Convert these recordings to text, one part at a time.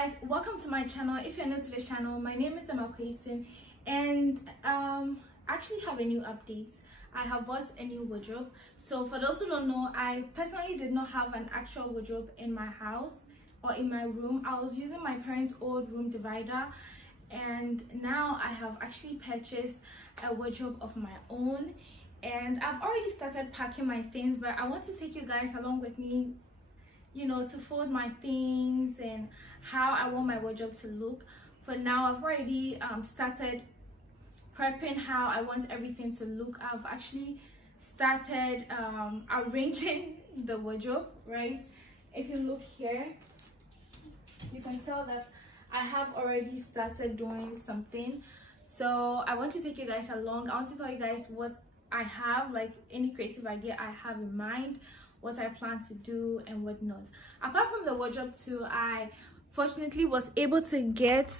guys, welcome to my channel. If you're new to the channel, my name is MAKEOVER, and actually have a new update. I have bought a new wardrobe. So for those who don't know, I personally did not have an actual wardrobe in my house or in my room. I was using my parents' old room divider, and now I have actually purchased a wardrobe of my own, and I've already started packing my things, but I want to take you guys along with me, you know, to fold my things and how I want my wardrobe to look. For now, I've already started prepping how I want everything to look. I've actually started arranging the wardrobe, right? If you look here, you can tell that I have already started doing something. So I want to take you guys along. I want to tell you guys what I have, like any creative idea I have in mind, what I plan to do and whatnot. Apart from the wardrobe too, I fortunately was able to get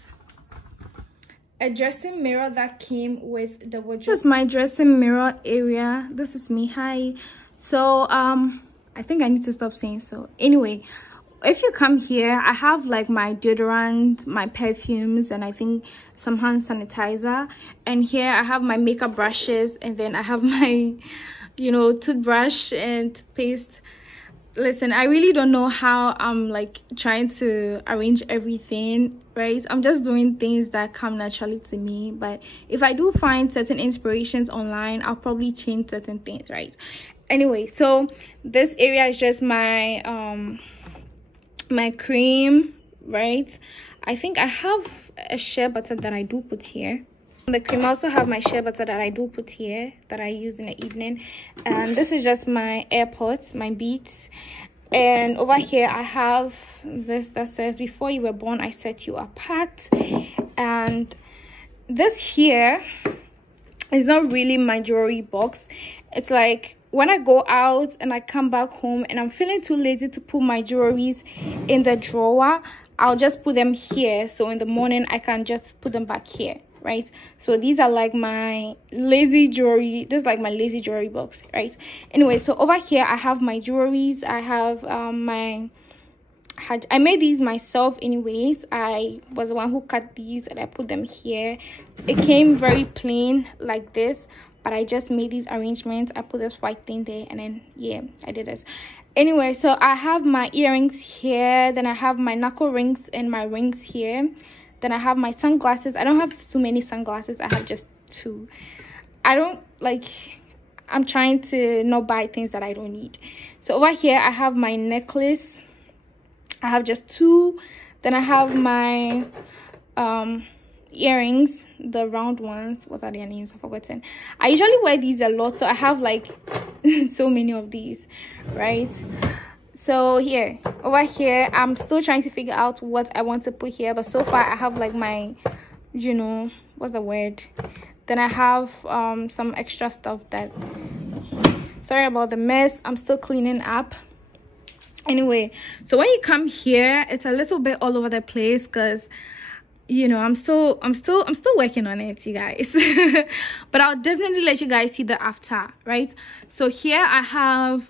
a dressing mirror that came with the wardrobe. This is my dressing mirror area. This is me. Hi. So I think I need to stop saying so. Anyway, if you come here, I have like my deodorant, my perfumes, and I think some hand sanitizer. And here I have my makeup brushes, and then I have my, you know, toothbrush and toothpaste. Listen, I really don't know how I'm like trying to arrange everything, right? I'm just doing things that come naturally to me, but if I do find certain inspirations online, I'll probably change certain things, right? Anyway, so this area is just my my cream, right? I think I have a shea butter that I do put here. The cream, I also have my shea butter that I do put here that I use in the evening, and this is just my AirPods, my Beats. And over here I have this that says, before you were born I set you apart. And this here is not really my jewelry box. It's like when I go out and I come back home and I'm feeling too lazy to put my jewelries in the drawer, I'll just put them here, so in the morning I can just put them back here, right? So these are like my lazy jewelry. This is like my lazy jewelry box, right? Anyway, so over here I have my jewelries. I have I made these myself anyways. I was the one who cut these and I put them here. It came very plain like this, but I just made these arrangements. I put this white thing there, and then yeah, I did this. Anyway, so I have my earrings here, then I have my knuckle rings and my rings here. Then I have my sunglasses. I don't have so many sunglasses. I have just 2. I don't like, I'm trying to not buy things that I don't need. So over here, I have my necklace. I have just 2. Then I have my earrings, the round ones. What are their names? I've forgotten. I usually wear these a lot, so I have like so many of these, right? So here, over here, I'm still trying to figure out what I want to put here, but so far I have like my, you know, what's the word? Then I have some extra stuff that, sorry about the mess, I'm still cleaning up. Anyway, so when you come here, it's a little bit all over the place because, you know, I'm still working on it, you guys. But I'll definitely let you guys see the after, right? So here I have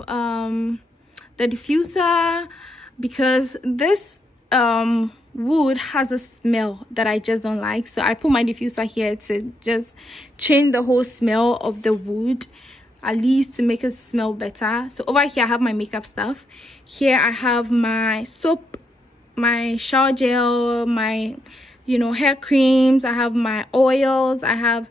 the diffuser, because this wood has a smell that I just don't like, so I put my diffuser here to just change the whole smell of the wood, at least to make it smell better. So over here I have my makeup stuff. Here I have my soap, my shower gel, my, you know, hair creams. I have my oils. I have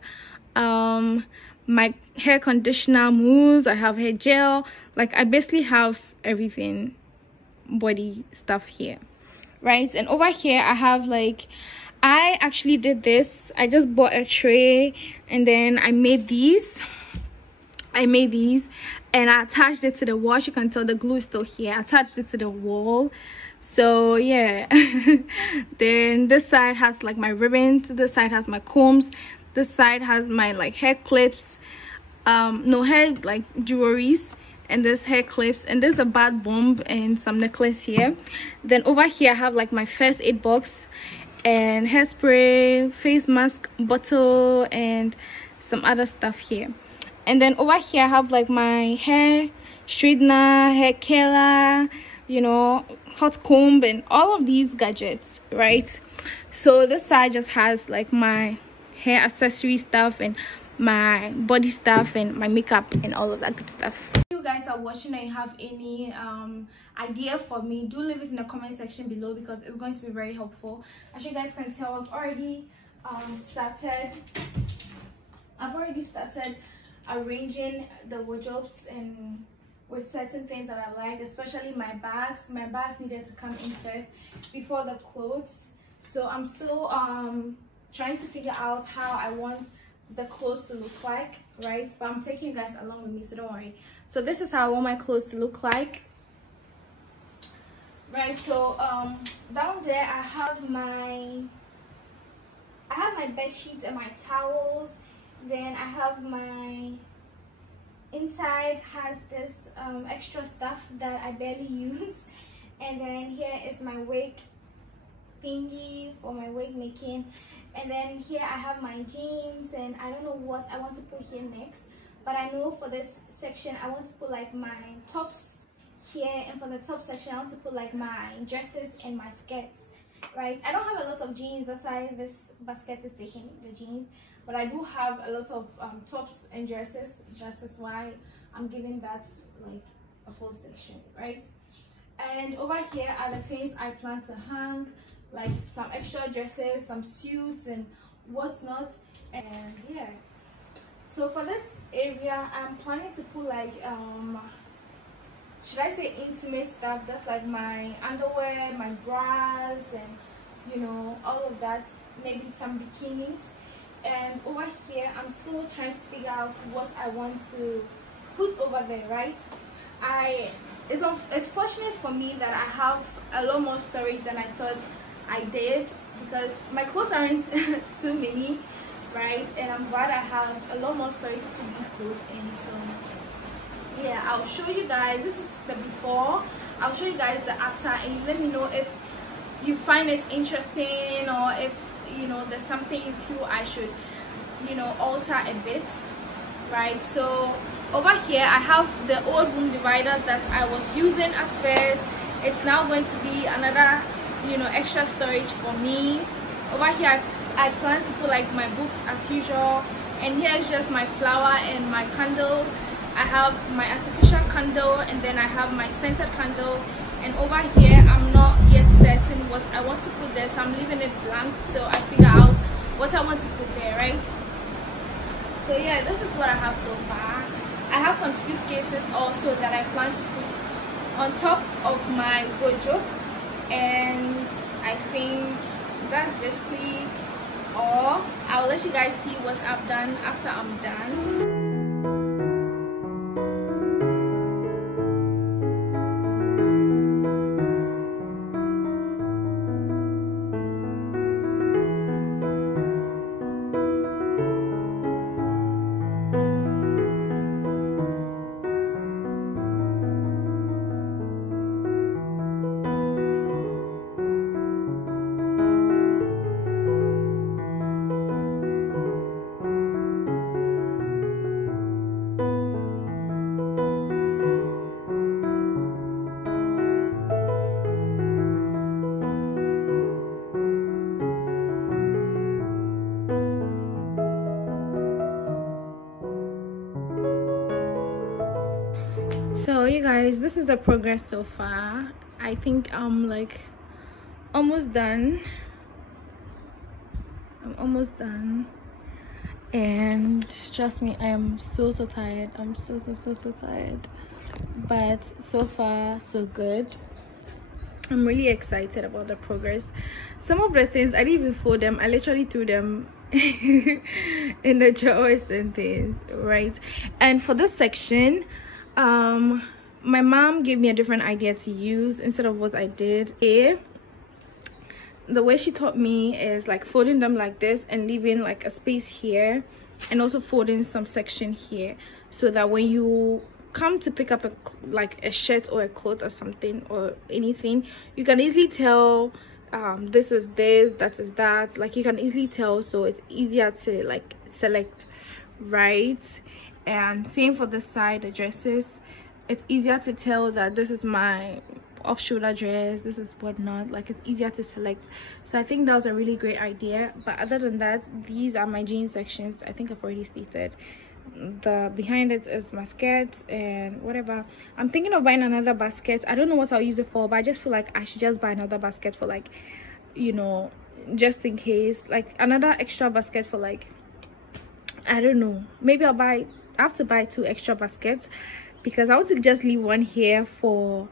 my hair conditioner, mousse. I have hair gel. Like, I basically have everything body stuff here, right? And over here I have like, I actually did this. I just bought a tray and then I made these and I attached it to the wall. As you can tell, the glue is still here. I attached it to the wall. So yeah. Then this side has like my ribbons, this side has my combs, this side has my like hair clips, no hair like jewelries, and this hair clips, and there's a bath bomb and some necklace here. Then over here I have like my first aid box and hairspray, face mask bottle, and some other stuff here. And then over here I have like my hair straightener, hair curler, you know, hot comb and all of these gadgets, right? So this side just has like my hair accessory stuff and my body stuff and my makeup and all of that good stuff. If you guys are watching and you have any idea for me, do leave it in the comment section below, because it's going to be very helpful. As you guys can tell, I've already started arranging the wardrobes and with certain things that I like, especially my bags. My bags needed to come in first before the clothes. So I'm still trying to figure out how I want the clothes to look like, right? But I'm taking you guys along with me, so don't worry. So this is how I want my clothes to look like, right? So down there I have my bed sheets and my towels. Then I have my inside has this extra stuff that I barely use, and then here is my wig thingy for my wig making, and then here I have my jeans, and I don't know what I want to put here next, but I know for this section I want to put like my tops here, and for the top section I want to put like my dresses and my skirts, right? I don't have a lot of jeans, that's why this basket is taking the jeans, but I do have a lot of tops and dresses. That is why I'm giving that like a full section, right? And over here are the things I plan to hang, like some extra dresses, some suits and whatnot. And yeah, so for this area I'm planning to put like should I say intimate stuff. That's like my underwear, my bras, and you know, all of that, maybe some bikinis. And over here I'm still trying to figure out what I want to put over there, right? It's fortunate for me that I have a lot more storage than I thought I did, because my clothes aren't too many, right? And I'm glad I have a lot more storage to put these clothes in. So yeah, I'll show you guys. This is the before. I'll show you guys the after, and you let me know if you find it interesting, or if you know there's something you feel I should, you know, alter a bit, right? So over here I have the old room divider that I was using at first. It's now going to be another, you know, extra storage for me. Over here I plan to put like my books as usual, and here's just my flower and my candles. I have my artificial candle, and then I have my scented candle. And over here I'm not yet certain what I want to put there, so I'm leaving it blank till I figure out what I want to put there, right? So yeah, this is what I have so far. I have some suitcases also that I plan to put on top of my wardrobe, and I think that's basically all. I'll let you guys see what I've done after I'm done. So you guys, this is the progress so far. I think I'm like almost done. I'm almost done, and trust me, I am so tired. I'm so tired, but so far so good. I'm really excited about the progress. Some of the things I didn't even fold them, I literally threw them in the drawers and things, right? And for this section, my mom gave me a different idea to use instead of what I did. The way she taught me is like folding them like this and leaving like a space here, and also folding some section here, so that when you come to pick up a shirt or a cloth or something or anything, you can easily tell this is this, that is that. Like you can easily tell, so it's easier to like select, right? And same for the side, the dresses. It's easier to tell that this is my off-shoulder dress, this is whatnot. Like, it's easier to select. So I think that was a really great idea. But other than that, these are my jeans sections. I think I've already stated. The behind it is my skirts and whatever. I'm thinking of buying another basket. I don't know what I'll use it for, but I just feel like I should just buy another basket for, like, you know, just in case. Like, another extra basket for, like, I don't know, maybe I have to buy 2 extra baskets, because I want to just leave one here for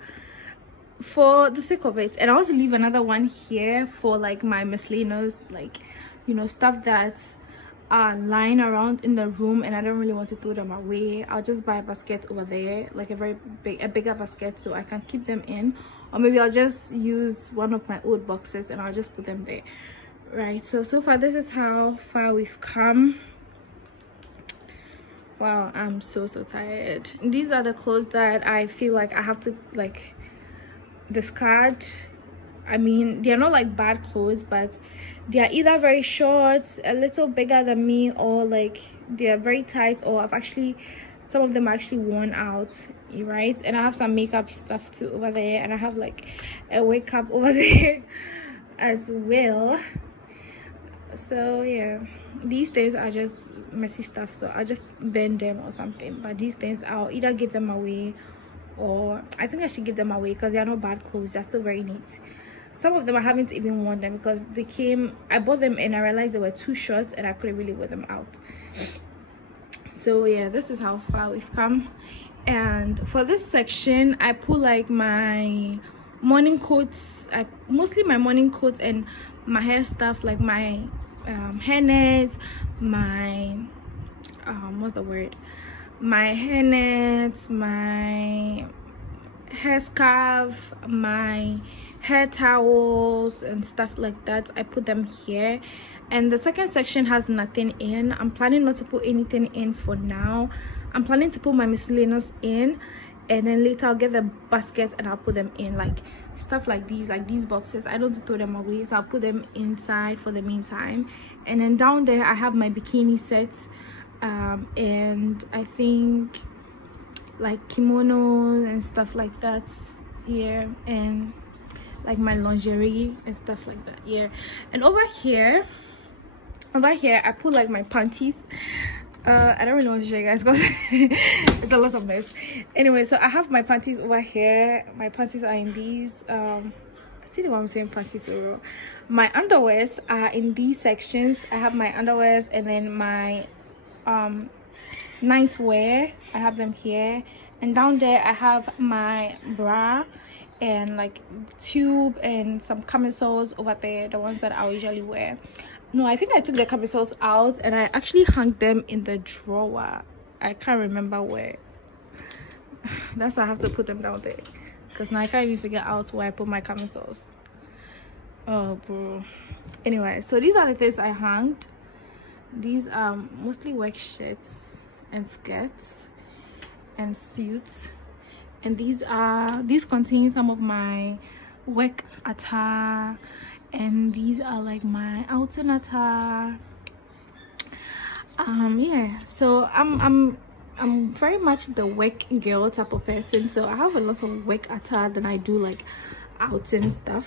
the sake of it, and I want to leave another one here for, like, my miscellaneous, like, you know, stuff that are lying around in the room and I don't really want to throw them away. I'll just buy a basket over there, like a bigger basket, so I can keep them in. Or maybe I'll just use one of my old boxes and I'll just put them there, right? So far, this is how far we've come. Wow, I'm so tired. These are the clothes that I feel like I have to, like, discard. I mean, they're not like bad clothes, but they're either very short, a little bigger than me, or like they're very tight, or some of them are actually worn out, right? And I have some makeup stuff too over there, and I have like a wake cap over there as well. So yeah, these things are just messy stuff, so I'll just bend them or something. But these things, I'll either give them away, or I think I should give them away, because they are not bad clothes. They're still very neat. Some of them I haven't even worn them, because I bought them and I realized they were too short and I couldn't really wear them out. So yeah, this is how far we've come. And for this section, I put like my morning coats, mostly my morning coats and my hair stuff, like my hair nets, my what's the word, my hair nets, my hair scarf, my hair towels and stuff like that. I put them here. And the second section has nothing in. I'm planning not to put anything in for now. I'm planning to put my miscellaneous in, and then later I'll get the basket and I'll put them in, like stuff like these boxes. I don't throw them away, so I'll put them inside for the meantime. And then down there I have my bikini set, and I think like kimonos and stuff like that here, and like my lingerie and stuff like that here. And over here I put like my panties. I don't really want to show you guys because it's a lot of mess. Anyway, so I have my panties over here. My panties are in these see the one I'm saying panties over. My underwears are in these sections. I have my underwears, and then my nightwear, I have them here. And down there I have my bra and like tube and some camisoles over there, the ones that I usually wear. No, I think I took the camisoles out and I actually hung them in the drawer. I can't remember where. That's why I have to put them down there, because now I can't even figure out where I put my camisoles. Oh bro. Anyway, so these are the things I hung. These are mostly work shirts and skirts and suits. And these contain some of my work attire, and these are like my outing attire. Yeah, so I'm very much the work girl type of person, so I have a lot of work attire than I do like outing stuff.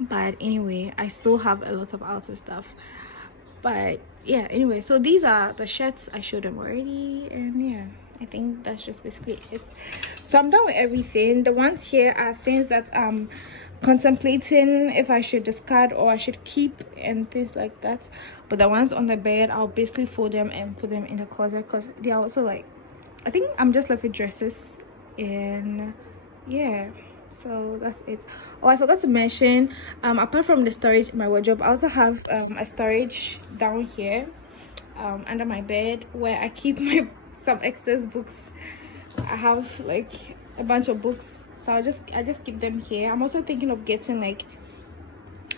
But anyway, I still have a lot of outing stuff. But yeah, anyway, so these are the shirts. I showed them already, and yeah, I think that's just basically it. So I'm done with everything. The ones here are things that I'm contemplating if I should discard or I should keep and things like that. But the ones on the bed, I'll basically fold them and put them in the closet, because they are also like, I think I'm just left with dresses. And yeah, so that's it. Oh, I forgot to mention, apart from the storage in my wardrobe, I also have a storage down here under my bed, where I keep some excess books. I have like a bunch of books, so I just keep them here. I'm also thinking of getting, like,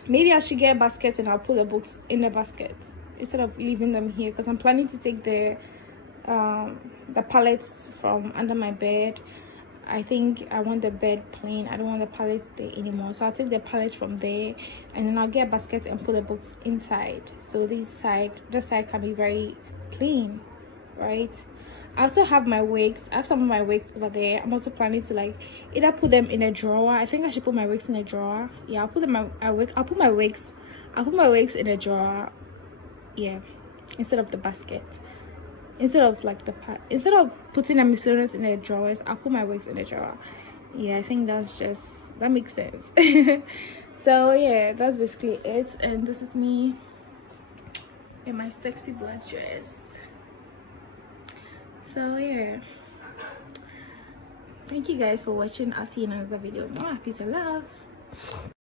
maybe I should get a basket and I'll put the books in the basket instead of leaving them here, because I'm planning to take the pallets from under my bed. I think I want the bed plain. I don't want the pallets there anymore, so I'll take the pallets from there, and then I'll get a basket and put the books inside, so this side can be very plain, right? I also have my wigs. I have some of my wigs over there. I'm also planning to like either put them in a drawer. I think I should put my wigs in a drawer. Yeah, I'll put my wigs in a drawer. Yeah, instead of the basket. Instead of putting the miscellaneous in the drawers, I'll put my wigs in the drawer. Yeah, I think that makes sense. So yeah, that's basically it. And this is me in my sexy black dress. So yeah, thank you guys for watching. I'll see you in another video. Peace and love.